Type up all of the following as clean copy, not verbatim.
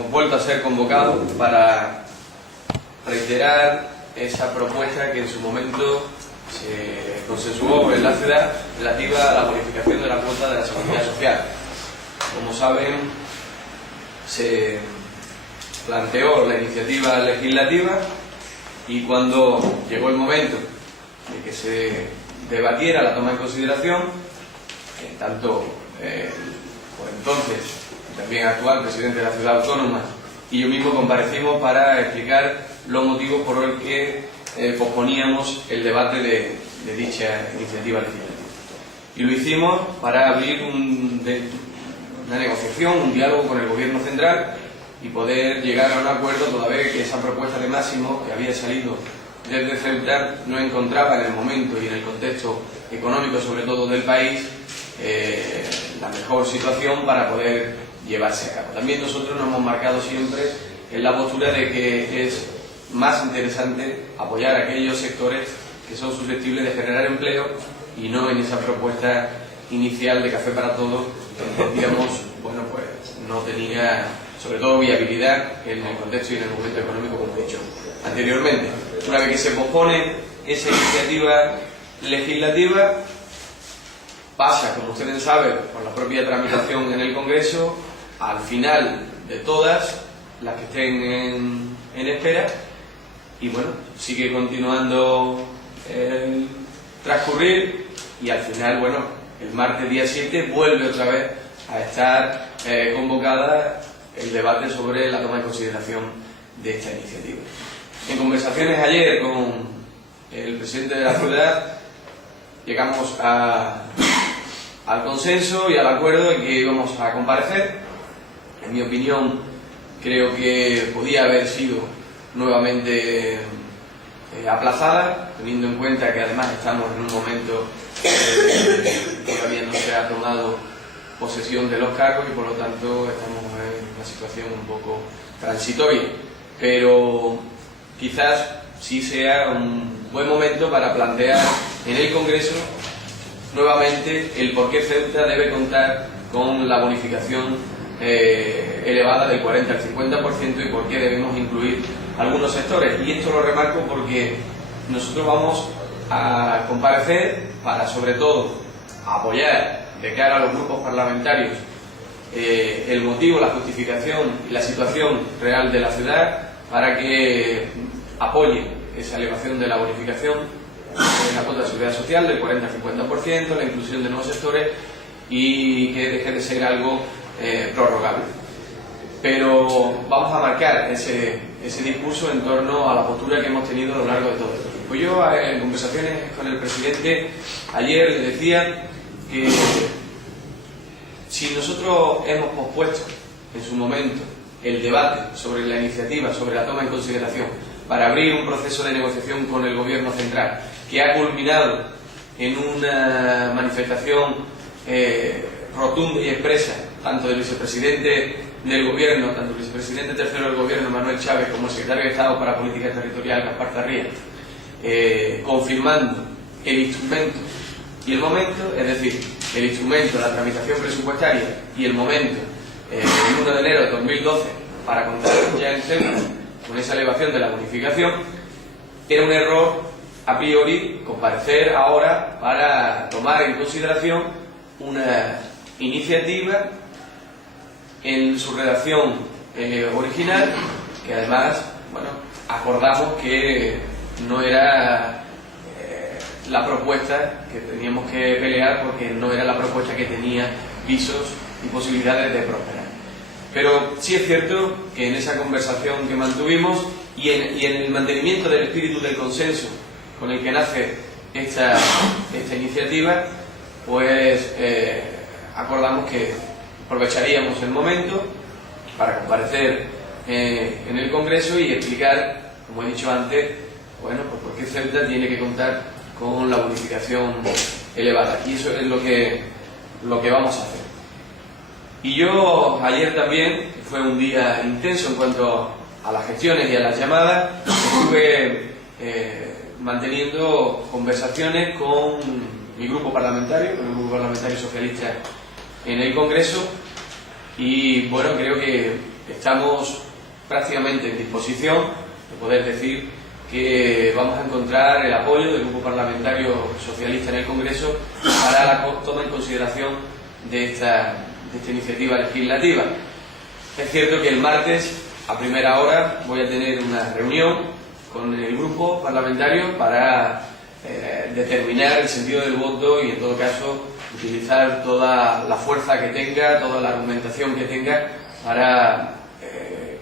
hemos vuelto a ser convocados para reiterar esa propuesta que en su momento se consensuó en la ciudad relativa a la bonificación de la cuota de la seguridad social. Como saben, se planteó la iniciativa legislativa y cuando llegó el momento de que se debatiera la toma en consideración, tanto por entonces también actual presidente de la ciudad autónoma y yo mismo comparecimos para explicar los motivos por los que posponíamos el debate de dicha iniciativa legislativa. Y lo hicimos para abrir una negociación, un diálogo con el Gobierno central y poder llegar a un acuerdo, toda vez que esa propuesta de máximo que había salido desde Ceuta no encontraba en el momento y en el contexto económico, sobre todo del país, la mejor situación para poder llevarse a cabo. También nosotros nos hemos marcado siempre en la postura de que es más interesante apoyar a aquellos sectores que son susceptibles de generar empleo y no en esa propuesta inicial de Café para Todos, que entendíamos, bueno, pues no tenía sobre todo viabilidad en el contexto y en el momento económico, como he dicho anteriormente. Una vez que se pospone esa iniciativa legislativa, pasa, como ustedes saben, por la propia tramitación en el Congreso, al final de todas las que estén en espera, y bueno, sigue continuando el transcurrir y al final, bueno, el martes día 7 vuelve otra vez a estar convocada el debate sobre la toma en consideración de esta iniciativa. En conversaciones ayer con el presidente de la ciudad llegamos al consenso y al acuerdo de que íbamos a comparecer. En mi opinión, creo que podía haber sido nuevamente aplazada, teniendo en cuenta que además estamos en un momento todavía no se ha tomado posesión de los cargos y por lo tanto estamos en una situación un poco transitoria, pero quizás sí sea un buen momento para plantear en el Congreso nuevamente el por qué Ceuta debe contar con la bonificación elevada del 40 al 50% y por qué debemos incluir algunos sectores. Y esto lo remarco porque nosotros vamos a comparecer para, sobre todo, apoyar de cara a los grupos parlamentarios el motivo, la justificación y la situación real de la ciudad para que apoyen esa elevación de la bonificación en la cuota de seguridad social del 40 al 50%, la inclusión de nuevos sectores y que deje de ser algo prorrogable. Pero vamos a marcar ese discurso en torno a la postura que hemos tenido a lo largo de todo esto. Pues yo en conversaciones con el presidente ayer le decía que si nosotros hemos pospuesto en su momento el debate sobre la iniciativa, sobre la toma en consideración, para abrir un proceso de negociación con el Gobierno central, que ha culminado en una manifestación rotunda y expresa, tanto del vicepresidente del Gobierno, tanto el vicepresidente tercero del Gobierno, Manuel Chávez, como el secretario de Estado para Política Territorial, Gaspar Tarría, confirmando el instrumento y el momento, es decir, el instrumento, la tramitación presupuestaria y el momento, el 1 de enero de 2012, para contar ya en Ceuta con esa elevación de la bonificación, era un error a priori comparecer ahora para tomar en consideración una iniciativa en su redacción original, que además, bueno, acordamos que no era la propuesta que teníamos que pelear porque no era la propuesta que tenía visos y posibilidades de prosperar. Pero sí es cierto que en esa conversación que mantuvimos y en el mantenimiento del espíritu del consenso con el que nace esta iniciativa, pues acordamos que aprovecharíamos el momento para comparecer en el Congreso y explicar, como he dicho antes, bueno, pues por qué Ceuta tiene que contar con la bonificación elevada. Y eso es lo que vamos a hacer. Y yo ayer también, que fue un día intenso en cuanto a las gestiones y a las llamadas, estuve manteniendo conversaciones con mi grupo parlamentario, con el grupo parlamentario socialista en el Congreso, y bueno, creo que estamos prácticamente en disposición de poder decir que vamos a encontrar el apoyo del Grupo Parlamentario Socialista en el Congreso para la toma en consideración de esta iniciativa legislativa. Es cierto que el martes, a primera hora, voy a tener una reunión con el grupo parlamentario para determinar el sentido del voto y, en todo caso, utilizar toda la fuerza que tenga, toda la argumentación que tenga para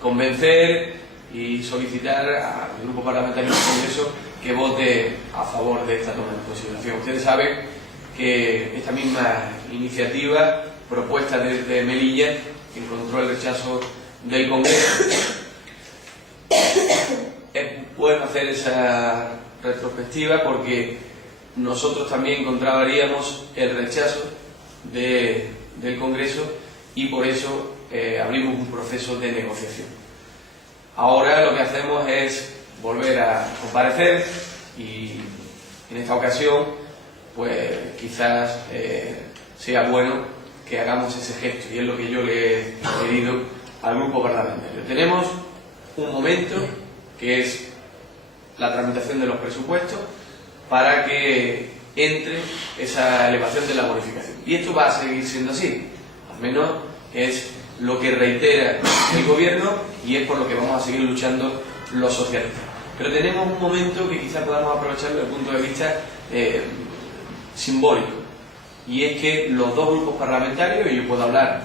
convencer y solicitar al grupo parlamentario del Congreso que vote a favor de esta toma en consideración. Ustedes saben que esta misma iniciativa propuesta desde Melilla encontró el rechazo del Congreso. Es bueno hacer esa retrospectiva porque nosotros también encontraríamos el rechazo del Congreso y por eso abrimos un proceso de negociación. Ahora lo que hacemos es volver a comparecer y en esta ocasión pues quizás sea bueno que hagamos ese gesto, y es lo que yo le he pedido al grupo parlamentario. Tenemos un momento que es la tramitación de los presupuestos para que entre esa elevación de la bonificación, y esto va a seguir siendo así, al menos es lo que reitera el gobierno y es por lo que vamos a seguir luchando los socialistas. Pero tenemos un momento que quizás podamos aprovechar desde el punto de vista simbólico, y es que los dos grupos parlamentarios, y yo puedo hablar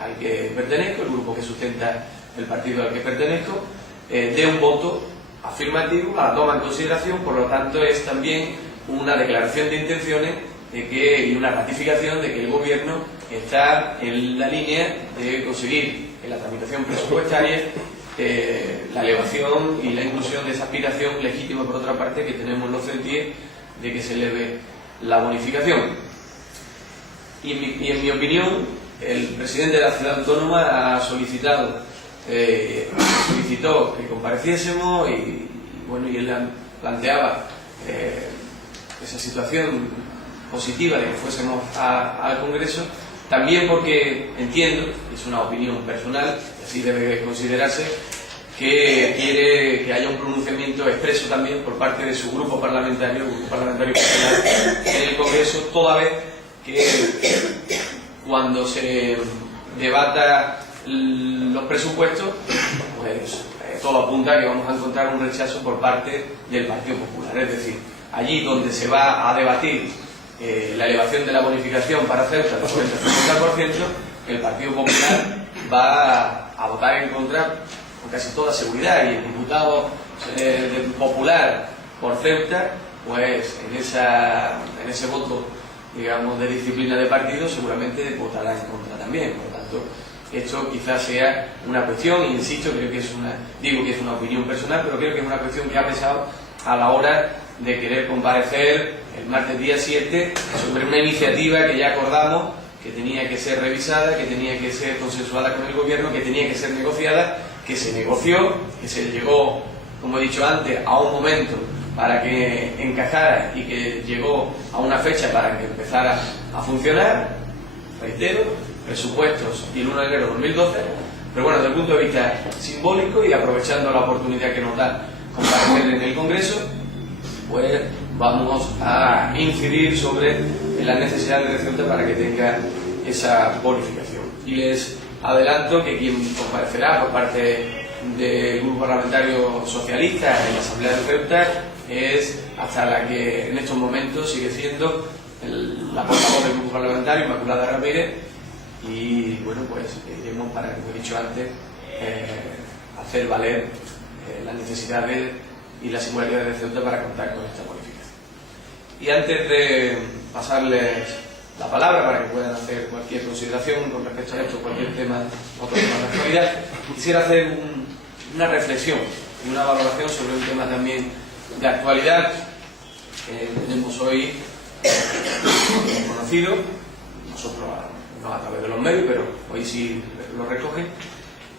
al que pertenezco, el grupo que sustenta el partido al que pertenezco, dé un voto afirmativo a la toma en consideración. Por lo tanto, es también una declaración de intenciones y una ratificación de que el gobierno está en la línea de conseguir en la tramitación presupuestaria la elevación y la inclusión de esa aspiración legítima, por otra parte, que tenemos los CENTIE de que se eleve la bonificación. Y en mi opinión, el presidente de la ciudad autónoma ha solicitó que compareciésemos y él planteaba esa situación positiva de que fuésemos al Congreso, también porque entiendo, es una opinión personal, y así debe considerarse, que quiere que haya un pronunciamiento expreso también por parte de su grupo parlamentario, popular, en el Congreso, toda vez que cuando se debata los presupuestos, pues todo apunta a que vamos a encontrar un rechazo por parte del Partido Popular. Es decir, allí donde se va a debatir la elevación de la bonificación para Ceuta del 40-50%, el Partido Popular va a votar en contra con casi toda seguridad, y el diputado popular por Ceuta, pues en ese voto, digamos, de disciplina de partido, seguramente votará en contra también. Por lo tanto, esto quizás sea una cuestión, insisto, creo que digo que es una opinión personal, pero creo que es una cuestión que ha pesado a la hora de querer comparecer el martes día 7 sobre una iniciativa que ya acordamos que tenía que ser revisada, que tenía que ser consensuada con el gobierno, que tenía que ser negociada, que se negoció, que se llegó, como he dicho antes, a un momento para que encajara y que llegó a una fecha para que empezara a funcionar. Reitero, presupuestos y el 1 de enero de 2012, pero bueno, desde el punto de vista simbólico y aprovechando la oportunidad que nos da comparecer en el Congreso, pues vamos a incidir sobre la necesidad de Ceuta para que tenga esa bonificación. Y les adelanto que quien comparecerá por parte del Grupo Parlamentario Socialista en la Asamblea de Ceuta es hasta la que en estos momentos sigue siendo la portavoz del Grupo Parlamentario, Inmaculada Ramírez, y bueno, pues iremos para, como he dicho antes, hacer valer las necesidades y las singularidades de Ceuta para contar con esta bonificación. Y antes de pasarles la palabra para que puedan hacer cualquier consideración con respecto a esto, cualquier tema, otro tema de actualidad, quisiera hacer una reflexión y una valoración sobre un tema también de actualidad que tenemos hoy conocido, nosotros no a través de los medios, pero hoy sí lo recogen,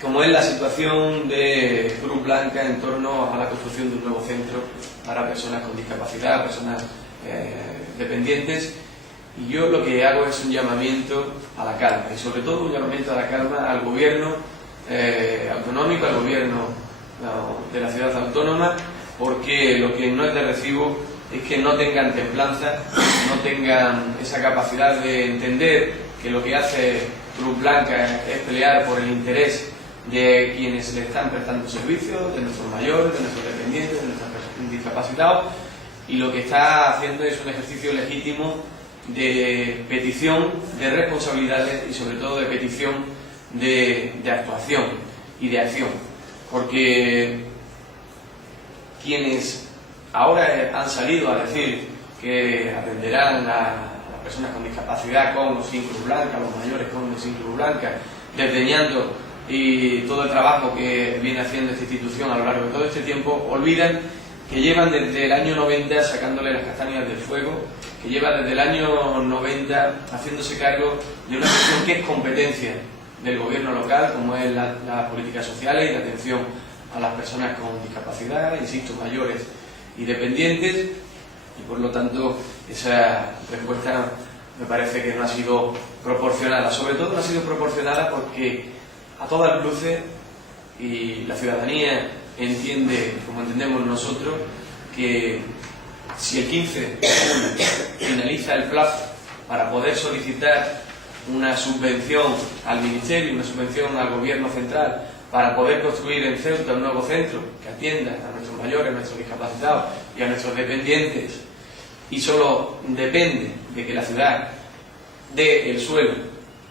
como es la situación de Cruz Blanca en torno a la construcción de un nuevo centro para personas con discapacidad, personas dependientes. Y yo lo que hago es un llamamiento a la calma, y sobre todo un llamamiento a la calma al gobierno autonómico, al gobierno de la ciudad autónoma, porque lo que no es de recibo es que no tengan templanza, no tengan esa capacidad de entender que lo que hace Cruz Blanca es pelear por el interés de quienes le están prestando servicios, de nuestros mayores, de nuestros dependientes, de nuestros discapacitados, y lo que está haciendo es un ejercicio legítimo de petición de responsabilidades y sobre todo de petición de actuación y de acción, porque quienes ahora han salido a decir que atenderán a las personas con discapacidad con o sin Cruz Blanca, a los mayores con o sin Cruz Blanca, desdeñando y todo el trabajo que viene haciendo esta institución a lo largo de todo este tiempo, olvidan que llevan desde el año 90 sacándole las castañas del fuego, que lleva desde el año 90 haciéndose cargo de una cuestión que es competencia del gobierno local, como es las políticas sociales y la atención a las personas con discapacidad, insisto, mayores y dependientes, y por lo tanto esa respuesta me parece que no ha sido proporcionada. Sobre todo no ha sido proporcionada porque a todas luces, y la ciudadanía entiende, como entendemos nosotros, que si el 15 de junio finaliza el plazo para poder solicitar una subvención al Ministerio, una subvención al Gobierno central, para poder construir en Ceuta un nuevo centro que atienda a nuestros mayores, a nuestros discapacitados y a nuestros dependientes, y solo depende de que la ciudad dé el suelo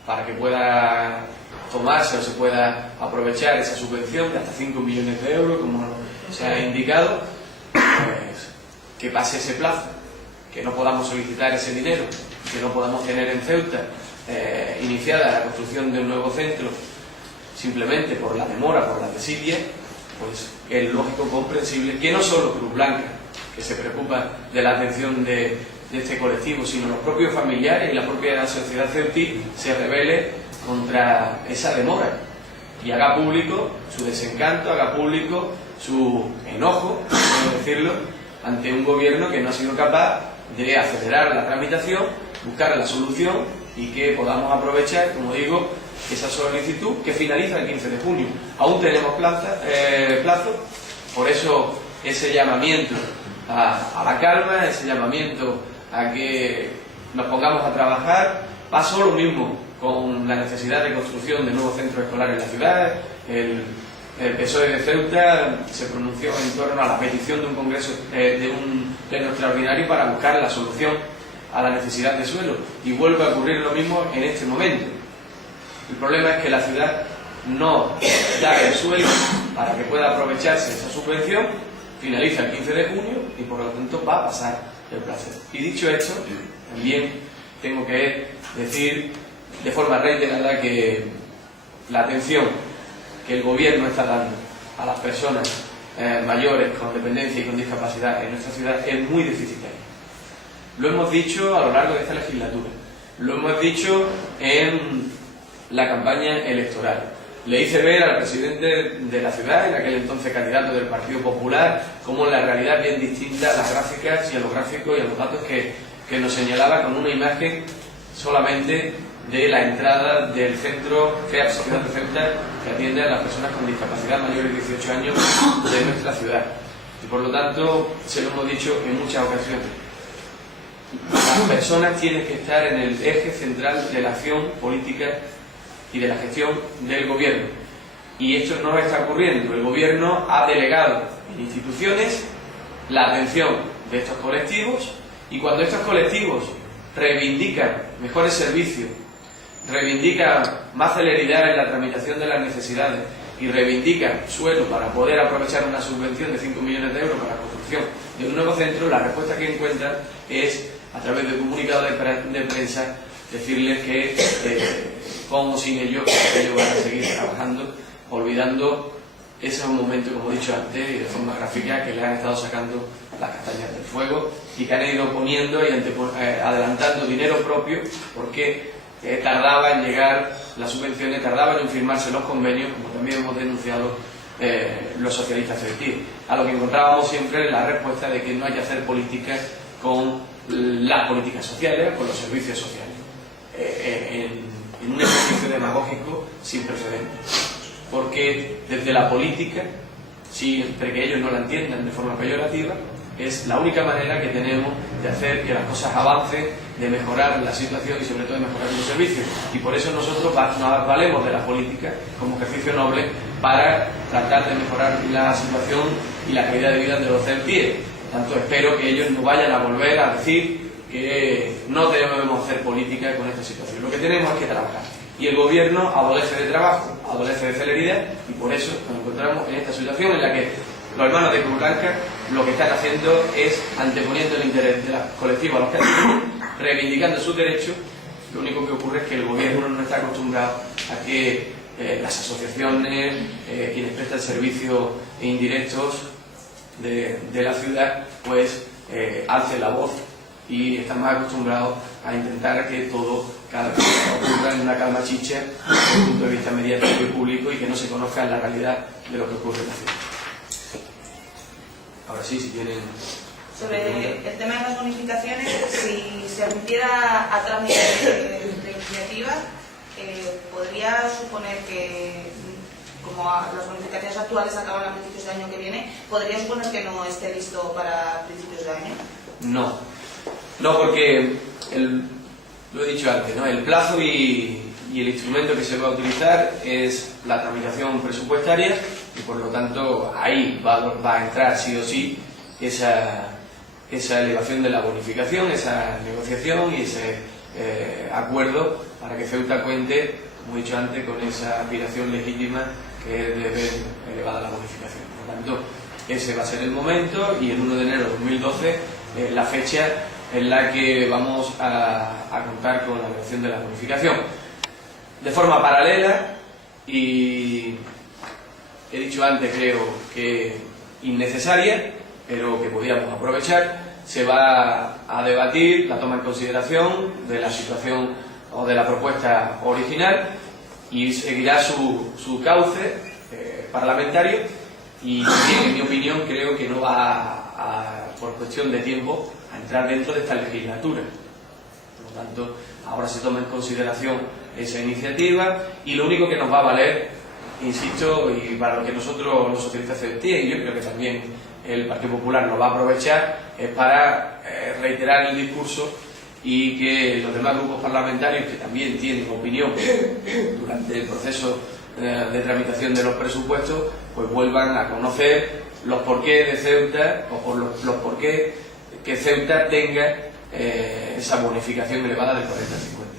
para que pueda tomarse o se pueda aprovechar esa subvención de hasta 5 millones de euros, como se ha indicado, pues que pase ese plazo, que no podamos solicitar ese dinero, que no podamos tener en Ceuta iniciada la construcción de un nuevo centro simplemente por la demora, por la desidia, pues es lógico, comprensible que no solo Cruz Blanca, que se preocupa de la atención de este colectivo, sino los propios familiares y la propia sociedad ceutí se rebele contra esa demora y haga público su desencanto, haga público su enojo, por decirlo, ante un gobierno que no ha sido capaz de acelerar la tramitación, buscar la solución y que podamos aprovechar, como digo, esa solicitud que finaliza el 15 de junio. Aún tenemos plazo, por eso ese llamamiento a la calma, ese llamamiento a que nos pongamos a trabajar. Pasó lo mismo con la necesidad de construcción de nuevos centros escolares en la ciudad. El PSOE de Ceuta se pronunció en torno a la petición de un congreso, de un pleno extraordinario para buscar la solución a la necesidad de suelo, y vuelve a ocurrir lo mismo en este momento. El problema es que la ciudad no da el suelo para que pueda aprovecharse esa subvención, finaliza el 15 de junio y por lo tanto va a pasar el plazo. Y dicho esto, también tengo que decir de forma reiterada que la atención que el gobierno está dando a las personas mayores con dependencia y con discapacidad en nuestra ciudad es muy deficitaria. Lo hemos dicho a lo largo de esta legislatura, lo hemos dicho en la campaña electoral. Le hice ver al presidente de la ciudad, en aquel entonces candidato del Partido Popular, cómo la realidad es bien distinta a las gráficas y a los gráficos y a los datos que nos señalaba con una imagen solamente de la entrada del centro CEAP Ciudad de Ceuta, que atiende a las personas con discapacidad mayores de 18 años de nuestra ciudad. Y por lo tanto, se lo hemos dicho en muchas ocasiones, las personas tienen que estar en el eje central de la acción política y de la gestión del gobierno. Y esto no está ocurriendo. El gobierno ha delegado en instituciones la atención de estos colectivos, y cuando estos colectivos reivindican mejores servicios, reivindican más celeridad en la tramitación de las necesidades y reivindican suelo para poder aprovechar una subvención de 5 millones de euros para la construcción de un nuevo centro, la respuesta que encuentran es, a través de comunicados de prensa, decirles que con o sin ellos van a seguir trabajando, olvidando ese momento, como he dicho antes, y de forma gráfica, que le han estado sacando las castañas del fuego y que han ido poniendo y adelantando dinero propio, porque tardaba en llegar las subvenciones, tardaban en firmarse los convenios, como también hemos denunciado los socialistas celtíes, a lo que encontrábamos siempre la respuesta de que no hay que hacer políticas con las políticas sociales, con los servicios sociales, en un ejercicio demagógico sin precedentes. porque desde la política, siempre que ellos no la entiendan de forma peyorativa, es la única manera que tenemos de hacer que las cosas avancen, de mejorar la situación y sobre todo de mejorar los servicios. Y por eso nosotros nos valemos de la política como ejercicio noble para tratar de mejorar la situación y la calidad de vida de los celtíes. Tanto espero que ellos no vayan a volver a decir que no debemos hacer política con esta situación. Lo que tenemos es que trabajar. Y el gobierno adolece de trabajo, adolece de celeridad, y por eso nos encontramos en esta situación en la que los hermanos de Cruz Blanca lo que están haciendo es anteponiendo el interés de los colectivos a los que reivindicando sus derechos. Lo único que ocurre es que el gobierno no está acostumbrado a que las asociaciones, quienes prestan servicios indirectos de la ciudad, pues alcen la voz, y están más acostumbrados a intentar que todo cada vez ocurra en una calma chicha desde el punto de vista mediático y público, y que no se conozca la realidad de lo que ocurre en la ciudad. Ahora sí, si tienen... Sobre el tema de las bonificaciones, si se remitiera a trámite de iniciativa, podría suponer que, como las bonificaciones actuales acaban a principios de año que viene, ¿podría suponer que no esté listo para principios de año? No, porque lo he dicho antes, ¿no? El plazo y el instrumento que se va a utilizar es la tramitación presupuestaria, y por lo tanto ahí va a entrar sí o sí esa elevación de la bonificación, esa negociación y ese acuerdo para que Ceuta cuente, como he dicho antes, con esa aspiración legítima que es de ver elevada la bonificación. Por lo tanto, ese va a ser el momento, y el 1 de enero de 2012 la fecha en la que vamos a contar con la elevación de la bonificación. De forma paralela, y he dicho antes, creo que innecesaria, pero que podíamos aprovechar, se va a debatir la toma en consideración de la situación o de la propuesta original, y seguirá su cauce parlamentario, y también, en mi opinión, creo que no va por cuestión de tiempo a entrar dentro de esta legislatura. Por lo tanto, ahora se toma en consideración esa iniciativa, y lo único que nos va a valer, insisto, y para lo que nosotros los socialistas ceutíes, y yo creo que también el Partido Popular lo va a aprovechar, es para reiterar el discurso, y que los demás grupos parlamentarios que también tienen opinión durante el proceso de tramitación de los presupuestos, pues vuelvan a conocer los porqués de Ceuta, o por los porqués que Ceuta tenga esa bonificación elevada del 40 al 50.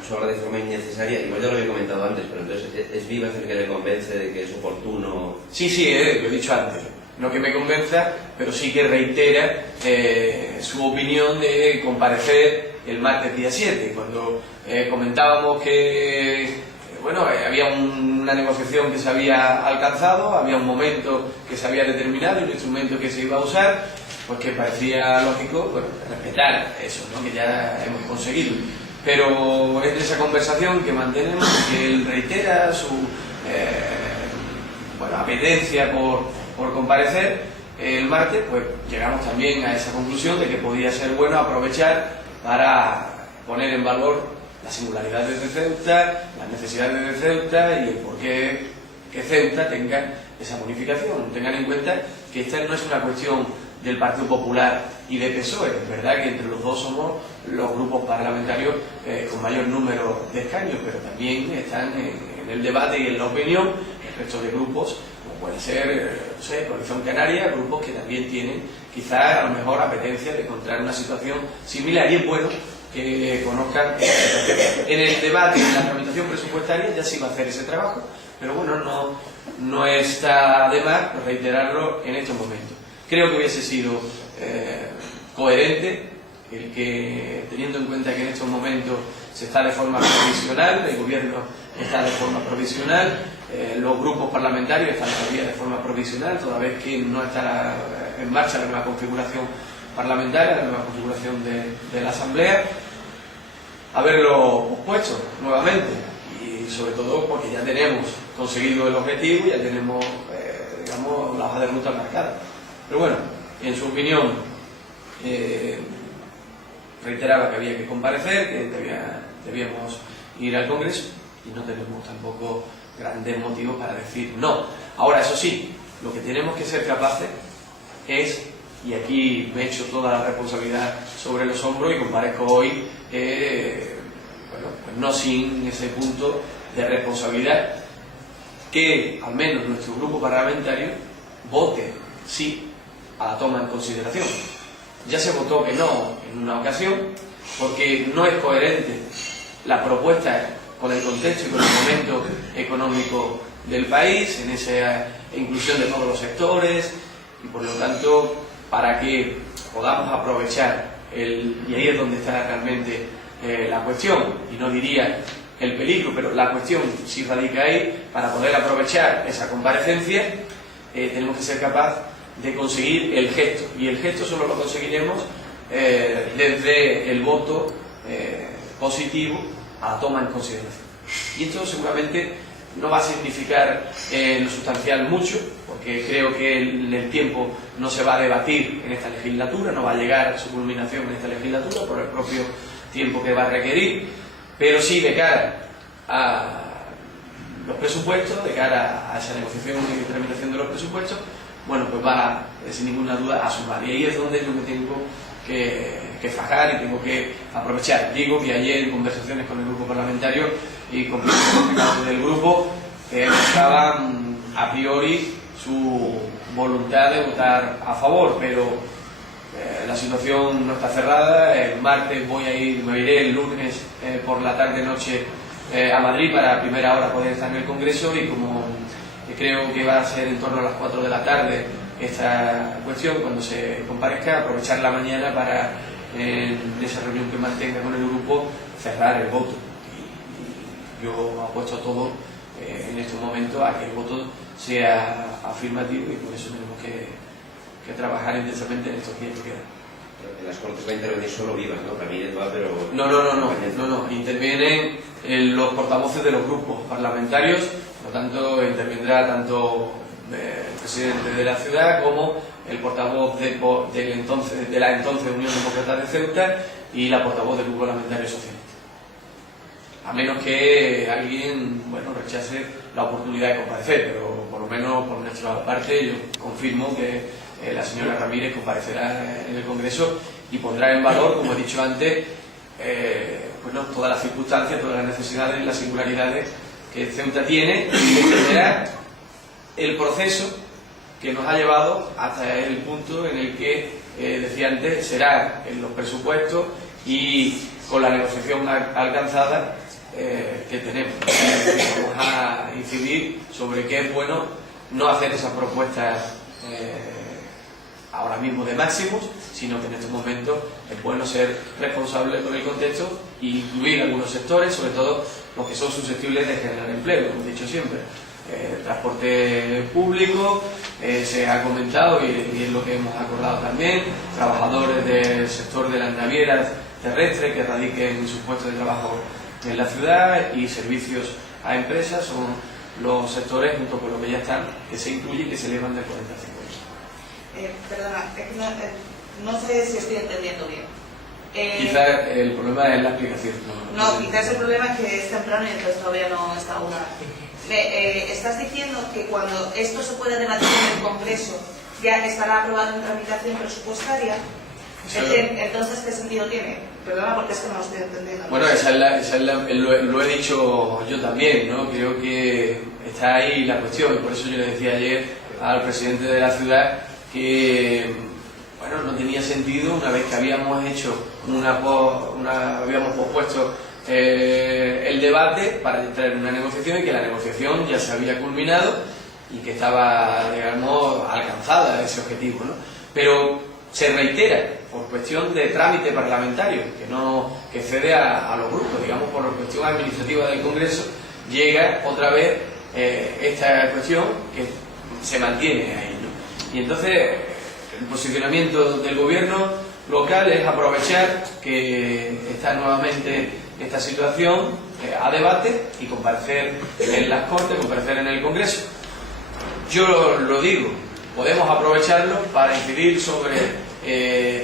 Mucho habla de forma innecesaria, igual ya lo había comentado antes, pero entonces es Vivas el que le convence de que es oportuno. Sí, lo he dicho antes. No que me convenza, pero sí que reitera su opinión de comparecer el martes día 7, cuando comentábamos que había una negociación que se había alcanzado, había un momento que se había determinado y un instrumento que se iba a usar, pues que parecía lógico respetar eso, ¿no?, que ya hemos conseguido. Pero es de esa conversación que mantenemos, que él reitera su apetencia por comparecer el martes, pues llegamos también a esa conclusión de que podía ser bueno aprovechar para poner en valor las singularidades de Ceuta, las necesidades de Ceuta y el porqué que Ceuta tenga esa bonificación. Tengan en cuenta que esta no es una cuestión del Partido Popular y de PSOE. Es verdad que entre los dos somos los grupos parlamentarios con mayor número de escaños, pero también están en el debate y en la opinión el resto de grupos, como puede ser Coalición Canaria, grupos que también tienen quizás a lo mejor apetencia de encontrar una situación similar, y es bueno que conozcan en el debate, en la tramitación presupuestaria ya se iba a hacer ese trabajo, pero bueno, no está de más reiterarlo en estos momentos. Creo que hubiese sido coherente el que, teniendo en cuenta que en estos momentos se está de forma provisional, el gobierno está de forma provisional, los grupos parlamentarios están todavía de forma provisional, toda vez que no está en marcha la nueva configuración parlamentaria, la nueva configuración de la Asamblea, haberlo pospuesto nuevamente, y sobre todo porque ya tenemos conseguido el objetivo, ya tenemos la hoja de ruta marcada. Pero bueno, en su opinión reiteraba que había que comparecer, que debíamos ir al Congreso, y no tenemos tampoco grandes motivos para decir no. Ahora, eso sí, lo que tenemos que ser capaces es, y aquí me echo toda la responsabilidad sobre los hombros y comparezco hoy, bueno, pues no sin ese punto de responsabilidad, que al menos nuestro grupo parlamentario vote sí a la toma en consideración. Ya se votó que no en una ocasión, porque no es coherente la propuesta con el contexto y con el momento económico del país, en esa inclusión de todos los sectores, y por lo tanto, para que podamos aprovechar y ahí es donde está realmente la cuestión, y no diría el peligro, pero la cuestión sí radica ahí, para poder aprovechar esa comparecencia, tenemos que ser capaces de conseguir el gesto, y el gesto solo lo conseguiremos desde el voto positivo a la toma en consideración. Y esto seguramente no va a significar en lo sustancial mucho, porque creo que en el tiempo no se va a debatir en esta legislatura, no va a llegar a su culminación en esta legislatura por el propio tiempo que va a requerir, pero sí de cara a los presupuestos, de cara a esa negociación y tramitación de los presupuestos, bueno, pues va sin ninguna duda a sumar. Y ahí es donde yo me tengo que fajar y tengo que aprovechar. Digo que ayer en conversaciones con el grupo parlamentario y con los del grupo mostraban a priori su voluntad de votar a favor, pero la situación no está cerrada. El martes me iré el lunes por la tarde-noche a Madrid para a primera hora poder estar en el Congreso, y como creo que va a ser en torno a las 4 de la tarde esta cuestión, cuando se comparezca, aprovechar la mañana para, en esa reunión que mantenga con el grupo, cerrar el voto. Y yo apuesto todo en estos momentos a que el voto sea afirmativo, y por eso tenemos que trabajar intensamente en estos días que quedan. En las Cortes va a intervenir solo Vivas, ¿no? Ramírez va, pero... No. Intervienen los portavoces de los grupos parlamentarios, por lo tanto intervendrá tanto el presidente de la ciudad como el portavoz de la entonces Unión Demócrata de Ceuta y la portavoz del grupo parlamentario socialista. A menos que alguien, bueno, rechace la oportunidad de comparecer, pero por lo menos por nuestra parte yo confirmo que la señora Ramírez comparecerá en el Congreso y pondrá en valor, como he dicho antes, bueno, todas las circunstancias, todas las necesidades y las singularidades que Ceuta tiene, y entenderá el proceso que nos ha llevado hasta el punto en el que, decía antes, será en los presupuestos y con la negociación alcanzada que tenemos. Vamos a incidir sobre que es bueno no hacer esas propuestas ahora mismo de máximos, sino que en estos momentos es bueno ser responsable con el contexto e incluir algunos sectores, sobre todo los que son susceptibles de generar empleo, como he dicho siempre. Transporte público, se ha comentado y es lo que hemos acordado también, trabajadores del sector de las navieras terrestres que radiquen sus puestos de trabajo en la ciudad, y servicios a empresas son los sectores, junto con los que ya están, que se incluyen y que se elevan del 40 al 50%. Perdona, es que no sé si estoy entendiendo bien. Quizás el problema es la explicación. No, quizás el problema es que es temprano y entonces todavía no está aún. Estás diciendo que cuando esto se pueda debatir en el Congreso ya estará aprobado en tramitación presupuestaria. Entonces, ¿qué sentido tiene? Perdona, porque es que no lo estoy entendiendo. Bueno, lo he dicho yo también, ¿no? Creo que está ahí la cuestión, y por eso yo le decía ayer al presidente de la ciudad que, bueno, no tenía sentido, una vez que habíamos hecho habíamos pospuesto el debate para entrar en una negociación, y que la negociación ya se había culminado y que estaba, digamos, alcanzada ese objetivo, ¿no? Pero se reitera por cuestión de trámite parlamentario, que cede a los grupos, digamos, por la cuestión administrativa del Congreso, llega otra vez esta cuestión que se mantiene ahí, ¿no? Y entonces el posicionamiento del gobierno local es aprovechar que está nuevamente esta situación a debate y comparecer en las Cortes, comparecer en el Congreso. Yo lo digo, podemos aprovecharlo para incidir sobre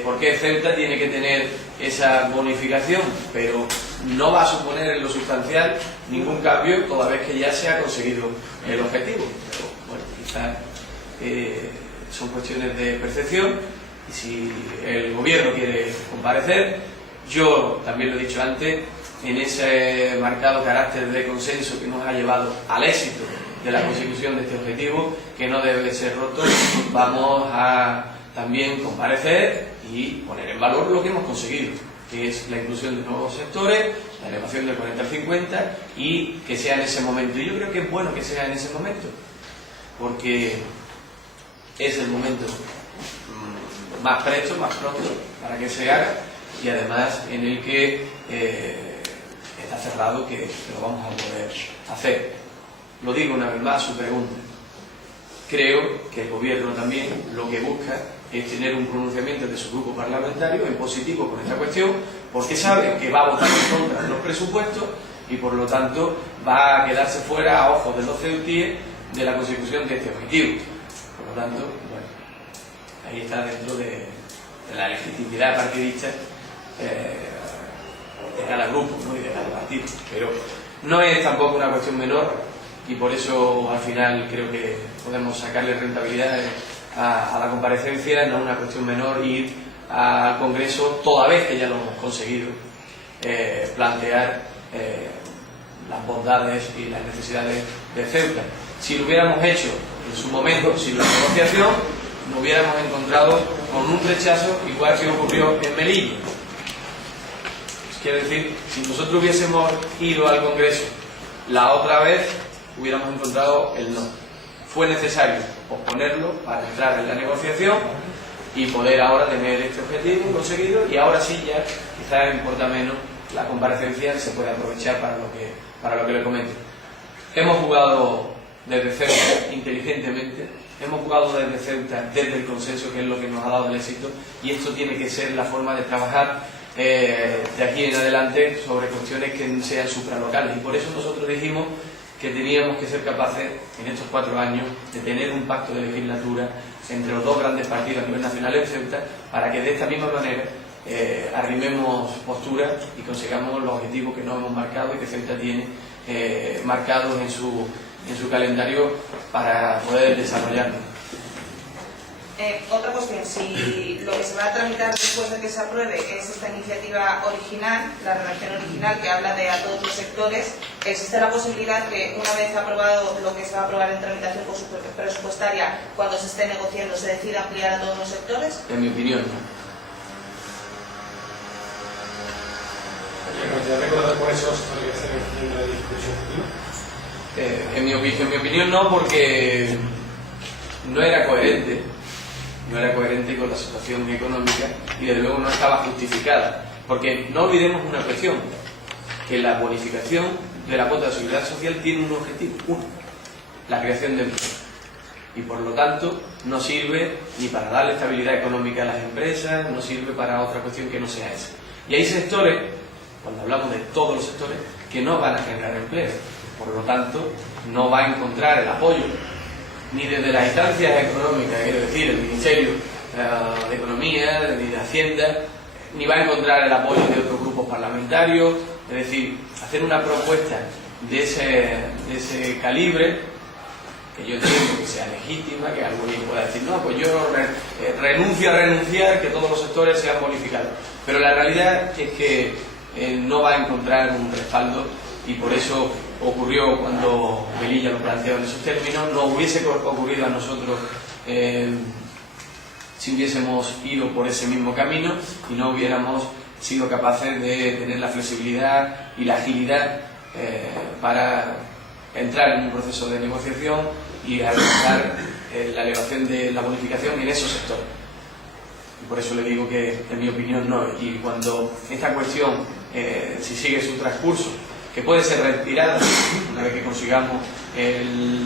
por qué Ceuta tiene que tener esa bonificación, pero no va a suponer en lo sustancial ningún cambio toda vez que ya se ha conseguido el objetivo. Pero bueno, quizás son cuestiones de percepción, y si el gobierno quiere comparecer, yo también lo he dicho antes, en ese marcado carácter de consenso que nos ha llevado al éxito de la consecución de este objetivo, que no debe ser roto, vamos a también comparecer y poner en valor lo que hemos conseguido, que es la inclusión de nuevos sectores, la elevación del 40 al 50, y que sea en ese momento. Y yo creo que es bueno que sea en ese momento, porque es el momento más presto, más pronto para que se haga, y además en el que está cerrado que lo vamos a poder hacer. Lo digo una vez más, su pregunta. Creo que el gobierno también lo que busca es tener un pronunciamiento de su grupo parlamentario en positivo con esta cuestión, porque sabe que va a votar en contra de los presupuestos y por lo tanto va a quedarse fuera a ojos de los ceutíes de la consecución de este objetivo. Por lo tanto, bueno, ahí está dentro de la legitimidad partidista de cada grupo, ¿no? Y de cada partido. Pero no es tampoco una cuestión menor, y por eso al final creo que podemos sacarle rentabilidad a la comparecencia. No es una cuestión menor ir al Congreso, toda vez que ya lo hemos conseguido, plantear las bondades y las necesidades de Ceuta. Si lo hubiéramos hecho en su momento, sin la negociación, nos hubiéramos encontrado con un rechazo igual que ocurrió en Melilla. Quiero decir, si nosotros hubiésemos ido al Congreso la otra vez, hubiéramos encontrado el no. Fue necesario posponerlo para entrar en la negociación y poder ahora tener este objetivo conseguido, y ahora sí ya quizás importa menos la comparecencia, se puede aprovechar para lo que le comento. Hemos jugado desde Ceuta inteligentemente, hemos jugado desde Ceuta, desde el consenso, que es lo que nos ha dado el éxito, y esto tiene que ser la forma de trabajar de aquí en adelante sobre cuestiones que sean supralocales, y por eso nosotros dijimos que teníamos que ser capaces en estos 4 años de tener un pacto de legislatura entre los dos grandes partidos a nivel nacional en Ceuta, para que de esta misma manera arrimemos postura y consigamos los objetivos que nos hemos marcado y que Ceuta tiene marcados en su calendario para poder desarrollarnos. Otra cuestión, si lo que se va a tramitar después de que se apruebe es esta iniciativa original, la redacción original que habla de a todos los sectores, ¿existe la posibilidad que una vez aprobado lo que se va a aprobar en tramitación presupuestaria, cuando se esté negociando, se decida ampliar a todos los sectores? En mi opinión, no. ¿Por eso se podría hacer la discusión futura? En mi opinión no, porque no era coherente con la situación económica, y desde luego no estaba justificada, porque no olvidemos una cuestión, que la bonificación de la cuota de seguridad social tiene un objetivo, la creación de empleo, y por lo tanto no sirve ni para darle estabilidad económica a las empresas, no sirve para otra cuestión que no sea esa. Y hay sectores, cuando hablamos de todos los sectores, que no van a generar empleo, por lo tanto no va a encontrar el apoyo ni desde las instancias económicas, quiero decir, el Ministerio de Economía, ni de Hacienda, ni va a encontrar el apoyo de otros grupos parlamentarios. Es decir, hacer una propuesta de ese calibre, que yo entiendo que sea legítima, que alguien pueda decir, no, pues yo renuncio a renunciar, que todos los sectores sean bonificados. Pero la realidad es que no va a encontrar un respaldo, y por eso ocurrió cuando Melilla lo planteó en esos términos. No hubiese ocurrido a nosotros si hubiésemos ido por ese mismo camino y no hubiéramos sido capaces de tener la flexibilidad y la agilidad para entrar en un proceso de negociación y alcanzar la elevación de la bonificación en esos sectores. Y por eso le digo que, en mi opinión, no. Y cuando esta cuestión, si sigue su transcurso, que puede ser retirada una vez que consigamos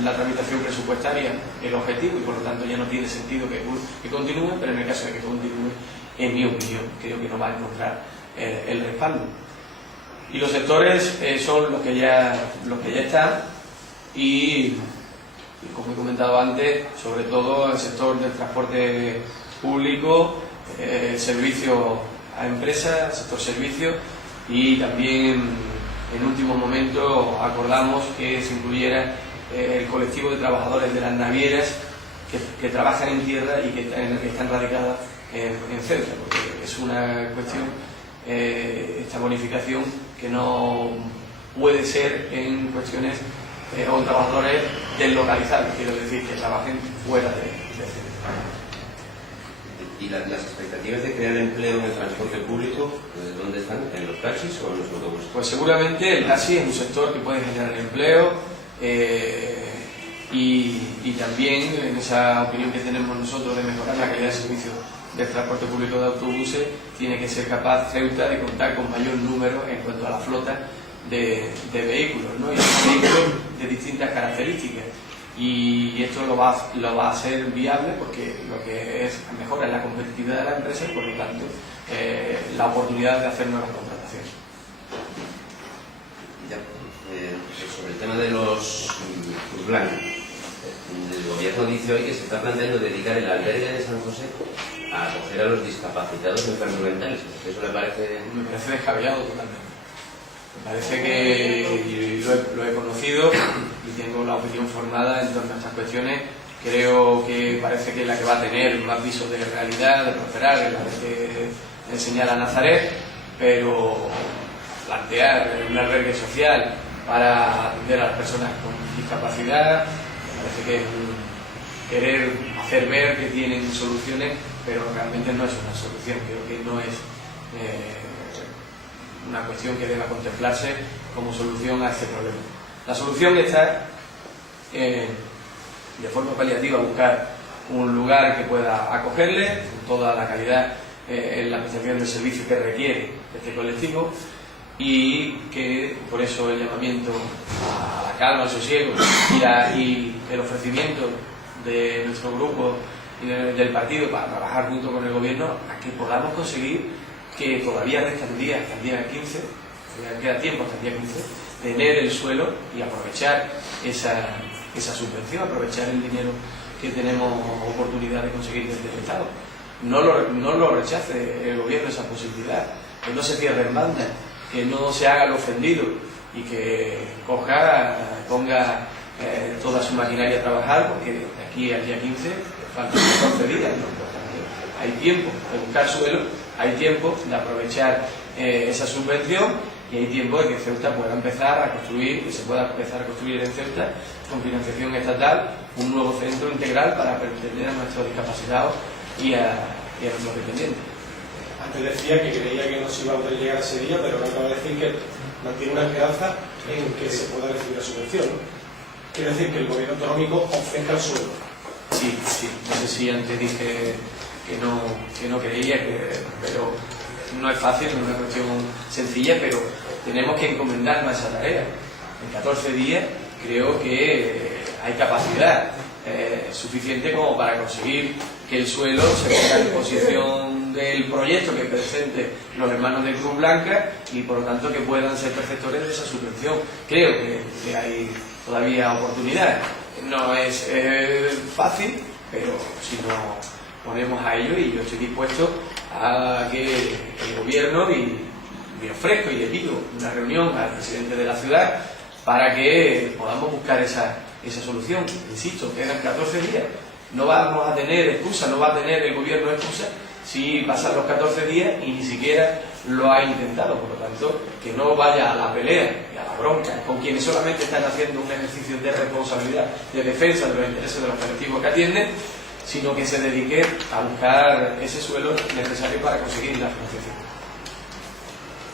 la tramitación presupuestaria, el objetivo, y por lo tanto ya no tiene sentido que continúe, pero en el caso de que continúe, en mi opinión, creo que no va a encontrar el respaldo. Y los sectores son los que ya están, y como he comentado antes, sobre todo el sector del transporte público, servicio a empresas, sector servicio, y también en último momento acordamos que se incluyera el colectivo de trabajadores de las navieras que trabajan en tierra y que están radicadas en Ceuta, porque es una cuestión, esta bonificación, que no puede ser en cuestiones o trabajadores deslocalizados, quiero decir, que trabajen fuera de Ceuta. ¿Y las expectativas de crear empleo en el transporte público, dónde están? ¿En los taxis o en los autobuses? Pues seguramente el taxi es un sector que puede generar empleo, y también, en esa opinión que tenemos nosotros de mejorar la calidad de servicio del transporte público de autobuses, tiene que ser capaz Ceuta de contar con mayor número en cuanto a la flota de vehículos, ¿no? Y vehículos de distintas características. Y esto lo va a hacer viable porque lo que es mejora la competitividad de la empresa y, por lo tanto, la oportunidad de hacer nuevas contrataciones. Ya, sobre el tema de los Cruz Blanca, el gobierno dice hoy que se está planteando dedicar el albergue de San José a acoger a los discapacitados enfermos mentales. ¿Eso le parece? Me parece descabellado totalmente. Me parece que, y lo he conocido y tengo la opinión formada en torno a estas cuestiones, creo que parece que la que va a tener más visos de realidad, de prosperar, es la que señala Nazaret, pero plantear un albergue social para atender a las personas con discapacidad, me parece que es querer hacer ver que tienen soluciones, pero realmente no es una solución. Creo que no es una cuestión que deba contemplarse como solución a este problema. La solución está de forma paliativa buscar un lugar que pueda acogerle con toda la calidad en la prestación del servicio que requiere este colectivo, y que por eso el llamamiento a la calma, al sosiego y el ofrecimiento de nuestro grupo y del partido para trabajar junto con el gobierno a que podamos conseguir que todavía restan días hasta el día 15, queda tiempo hasta el día 15, tener el suelo y aprovechar esa subvención, aprovechar el dinero que tenemos oportunidad de conseguir desde el Estado. No lo rechace el gobierno esa posibilidad, que no se cierre en banda, que no se haga el ofendido y que ponga toda su maquinaria a trabajar, porque de aquí al día 15 faltan 14 días, ¿no? Hay tiempo de buscar suelo, hay tiempo de aprovechar esa subvención, y hay tiempo de que Ceuta pueda empezar a construir, que se pueda empezar a construir en Ceuta con financiación estatal un nuevo centro integral para atender a nuestros discapacitados y a nuestros dependientes. Antes decía que creía que no se iba a poder llegar a ese día, pero acaba de decir que mantiene una esperanza en que se pueda recibir la subvención, ¿no? Quiere decir que el gobierno autonómico ofrezca el suelo. Sí. No sé si antes dije que no creía, pero no es fácil, no es una cuestión sencilla, pero tenemos que encomendarnos a esa tarea. En 14 días creo que hay capacidad suficiente como para conseguir que el suelo se ponga a disposición del proyecto que presente los hermanos de Cruz Blanca y, por lo tanto, que puedan ser perceptores de esa subvención. Creo que hay todavía oportunidades. No es fácil, pero si nos ponemos a ello, y yo estoy dispuesto a que el gobierno, y me ofrezco y le pido una reunión al presidente de la ciudad para que podamos buscar esa solución. Insisto, quedan 14 días. No vamos a tener excusa, no va a tener el gobierno excusa si pasan los 14 días y ni siquiera lo ha intentado. Por lo tanto, que no vaya a la pelea y a la bronca con quienes solamente están haciendo un ejercicio de responsabilidad, de defensa de los intereses de los colectivos que atienden, sino que se dedique a buscar ese suelo necesario para conseguir la financiación.